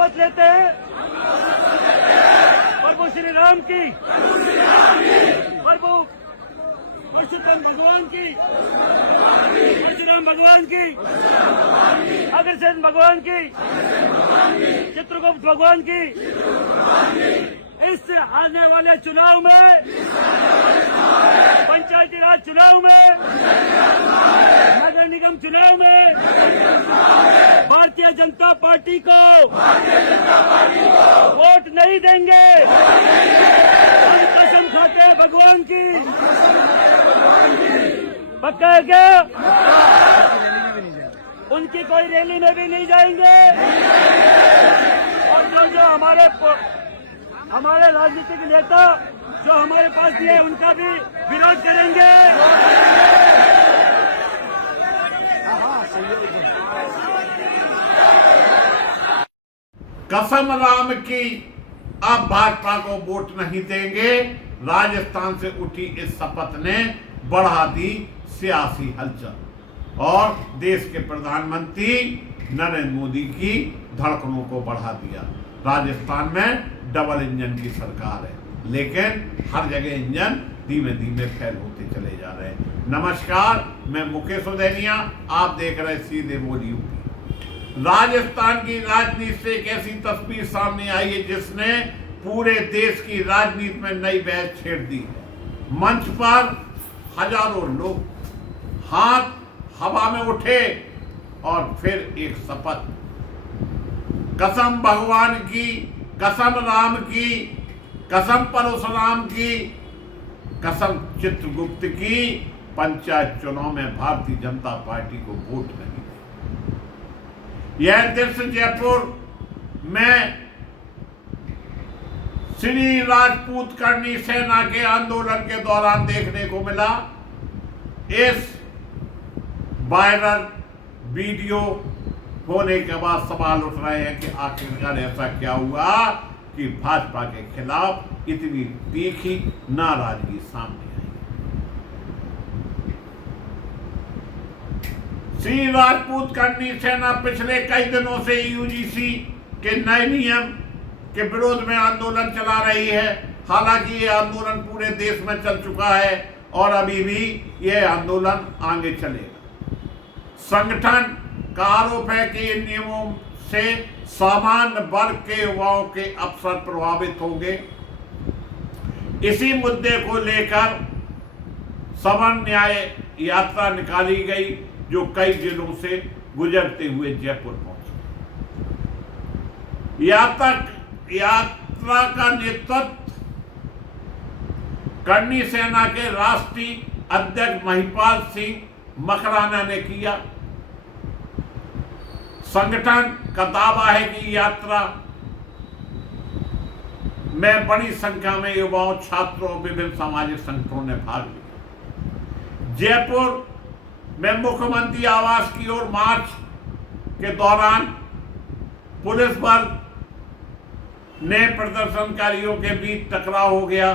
शपथ लेते हैं प्रभु श्री राम की, प्रभु परशुराम भगवान की, परशुराम भगवान की, अग्रसेन भगवान की, चित्रगुप्त भगवान की। इससे आने वाले चुनाव में, पंचायती राज चुनाव में, नगर निगम चुनाव में भारतीय जनता पार्टी को वोट नहीं देंगे। हम कसम खाते हैं भगवान की। पक्का है क्या? उनकी कोई रैली में भी नहीं जाएंगे और जो हमारे राजनीतिक नेता जो हमारे पास भी है उनका भी विरोध करेंगे। कसम राम की, अब भाजपा को वोट नहीं देंगे। राजस्थान से उठी इस शपथ ने बढ़ा दी सियासी हलचल और देश के प्रधानमंत्री नरेंद्र मोदी की धड़कनों को बढ़ा दिया। राजस्थान में डबल इंजन की सरकार है, लेकिन हर जगह इंजन धीमे धीमे फेल होते चले जा रहे हैं। नमस्कार, मैं मुकेश उदैनिया, आप देख रहे हैं सीधे बोल यूपी। राजस्थान की राजनीति से एक ऐसी तस्वीर सामने आई है जिसने पूरे देश की राजनीति में नई बहस छेड़ दी है। मंच पर हजारों लोग हाथ हवा में उठे और फिर एक शपथ, कसम भगवान की, कसम राम की, कसम परशुराम की, कसम चित्रगुप्त की, पंचायत चुनाव में भारतीय जनता पार्टी को वोट नहीं देंगे। यह दृश्य जयपुर में श्री राजपूत करनी सेना के आंदोलन के दौरान देखने को मिला। इस वायरल वीडियो होने के बाद सवाल उठ रहे हैं कि आखिरकार ऐसा क्या हुआ कि भाजपा के खिलाफ इतनी तीखी नाराजगी सामने आई। श्री राजपूत करनी सेना पिछले कई दिनों से यूजीसी के नए नियम के विरोध में आंदोलन चला रही है। हालांकि ये आंदोलन पूरे देश में चल चुका है और अभी भी यह आंदोलन आगे चलेगा। संगठन का आरोप है कि इन नियमों से सामान्य वर्ग के युवाओं के अवसर प्रभावित होंगे। इसी मुद्दे को लेकर सवर्ण न्याय यात्रा निकाली गई जो कई जिलों से गुजरते हुए जयपुर पहुंची। यात्रा का नेतृत्व करनी सेना के राष्ट्रीय अध्यक्ष महिपाल सिंह मकराना ने किया। संगठन का दावा है कि यात्रा में बड़ी संख्या में युवाओं, छात्रों, विभिन्न सामाजिक संगठनों ने भाग लिया। जयपुर में मुख्यमंत्री आवास की ओर मार्च के दौरान पुलिस बल ने प्रदर्शनकारियों के बीच टकराव हो गया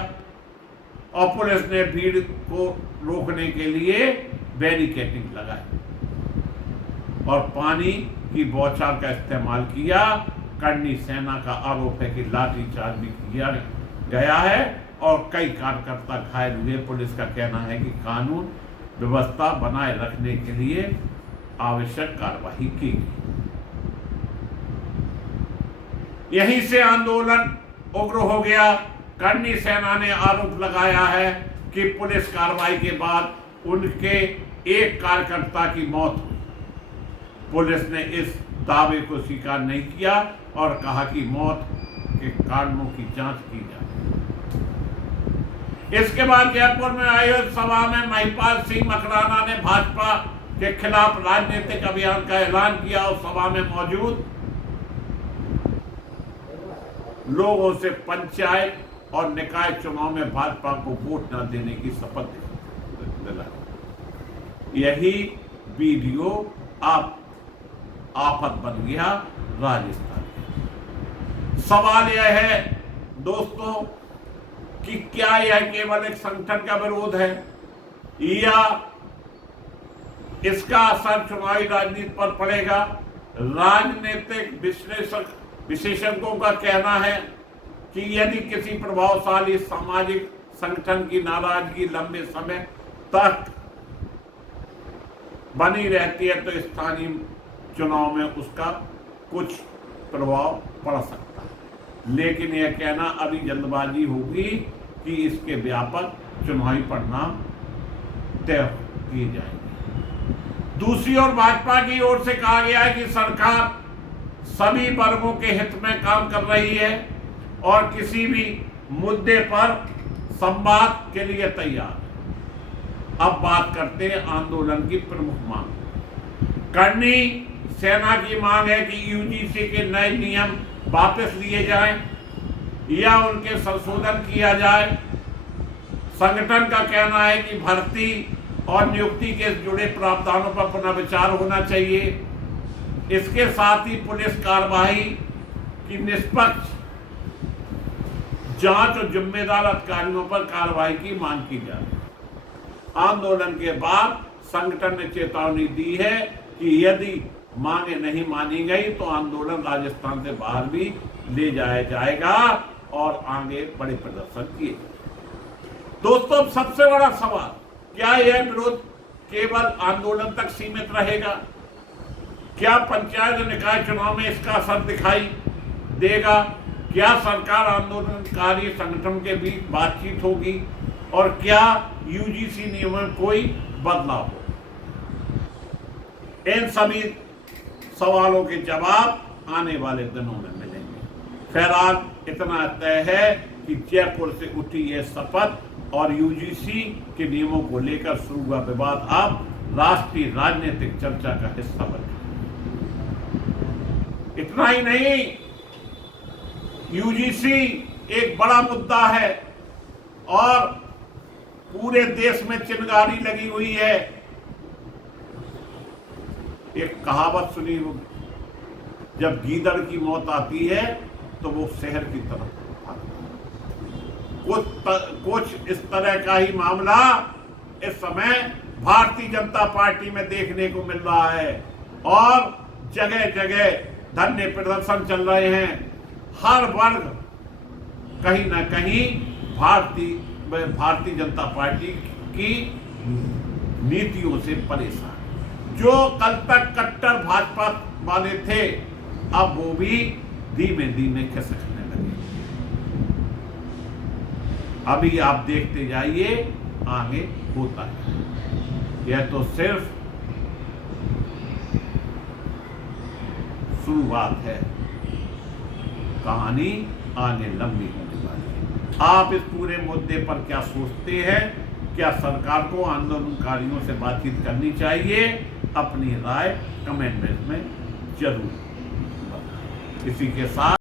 और पुलिस ने भीड़ को रोकने के लिए बैरिकेडिंग लगाई और पानी की बौछार का इस्तेमाल किया। करनी सेना का आरोप है कि लाठीचार्ज भी किया गया है और कई कार्यकर्ता घायल हुए। पुलिस का कहना है कि कानून व्यवस्था बनाए रखने के लिए आवश्यक कार्रवाई की गई। यहीं से आंदोलन उग्र हो गया। करनी सेना ने आरोप लगाया है कि पुलिस कार्रवाई के बाद उनके एक कार्यकर्ता की मौत हुई। पुलिस ने इस दावे को स्वीकार नहीं किया और कहा कि मौत के कारणों की जांच की जाए। इसके बाद जयपुर में आयोजित सभा में महिपाल सिंह मकराना ने भाजपा के खिलाफ राजनीतिक अभियान का ऐलान किया और सभा में मौजूद लोगों से पंचायत और निकाय चुनाव में भाजपा को वोट न देने की शपथ दिलाई। यही वीडियो आफत बन गया राजस्थान में। सवाल यह है दोस्तों कि क्या यह केवल एक संगठन का विरोध है या इसका असर चुनावी राजनीति पर पड़ेगा। राजनीतिक विश्लेषक विशेषज्ञों का कहना है कि यदि किसी प्रभावशाली सामाजिक संगठन की नाराजगी लंबे समय तक बनी रहती है तो स्थानीय चुनाव में उसका कुछ प्रभाव पड़ सकता है, लेकिन यह कहना अभी जल्दबाजी होगी कि इसके व्यापक चुनावी परिणाम तय किए जाएंगे। दूसरी ओर भाजपा की ओर से कहा गया है कि सरकार सभी वर्गों के हित में काम कर रही है और किसी भी मुद्दे पर संवाद के लिए तैयार है। अब बात करते हैं आंदोलन की प्रमुख मांग। करनी सेना की मांग है कि यूजीसी के नए नियम वापस लिए जाएं या उनके संशोधन किया जाए। संगठन का कहना है कि भर्ती और नियुक्ति के जुड़े प्रावधानों पर पुनर्विचार होना चाहिए। इसके साथ ही पुलिस कार्रवाई की निष्पक्ष जांच और जिम्मेदार अधिकारियों पर कार्रवाई की मांग की जाए। आंदोलन के बाद संगठन ने चेतावनी दी है कि यदि मांगे नहीं मानी गई तो आंदोलन राजस्थान से बाहर भी ले जाया जाएगा और आगे बड़े प्रदर्शन किए। दोस्तों, सबसे बड़ा सवाल, क्या यह विरोध केवल आंदोलन तक सीमित रहेगा? क्या पंचायत निकाय चुनाव में इसका असर दिखाई देगा? क्या सरकार आंदोलनकारी संगठन के बीच बातचीत होगी और क्या यूजीसी नियमों में कोई बदलाव हो? इन सभी सवालों के जवाब आने वाले दिनों में मिलेंगे। फिलहाल इतना तय है कि जयपुर से उठी यह शपथ और यूजीसी के नियमों को लेकर शुरू हुआ विवाद अब राष्ट्रीय राजनीतिक चर्चा का हिस्सा बन गया। इतना ही नहीं, यूजीसी एक बड़ा मुद्दा है और पूरे देश में चिंगारी लगी हुई है। एक कहावत सुनी होगी, जब गीदड़ की मौत आती है तो वो शहर की तरफ कुछ इस तरह का ही मामला इस समय भारतीय जनता पार्टी में देखने को मिल रहा है और जगह जगह धरने प्रदर्शन चल रहे हैं। हर वर्ग कहीं ना कहीं भारतीय जनता पार्टी की नीतियों से परेशान। जो कल तक कट्टर भाजपा वाले थे अब वो भी धीमे धीमे खिसकने लगे। अभी आप देखते जाइए आगे होता है। यह तो सिर्फ शुरुआत है, कहानी आगे लंबी होने वाली है। आप इस पूरे मुद्दे पर क्या सोचते हैं? क्या सरकार को आंदोलनकारियों से बातचीत करनी चाहिए? अपनी राय कमेंट में जरूर बताएं। इसी के साथ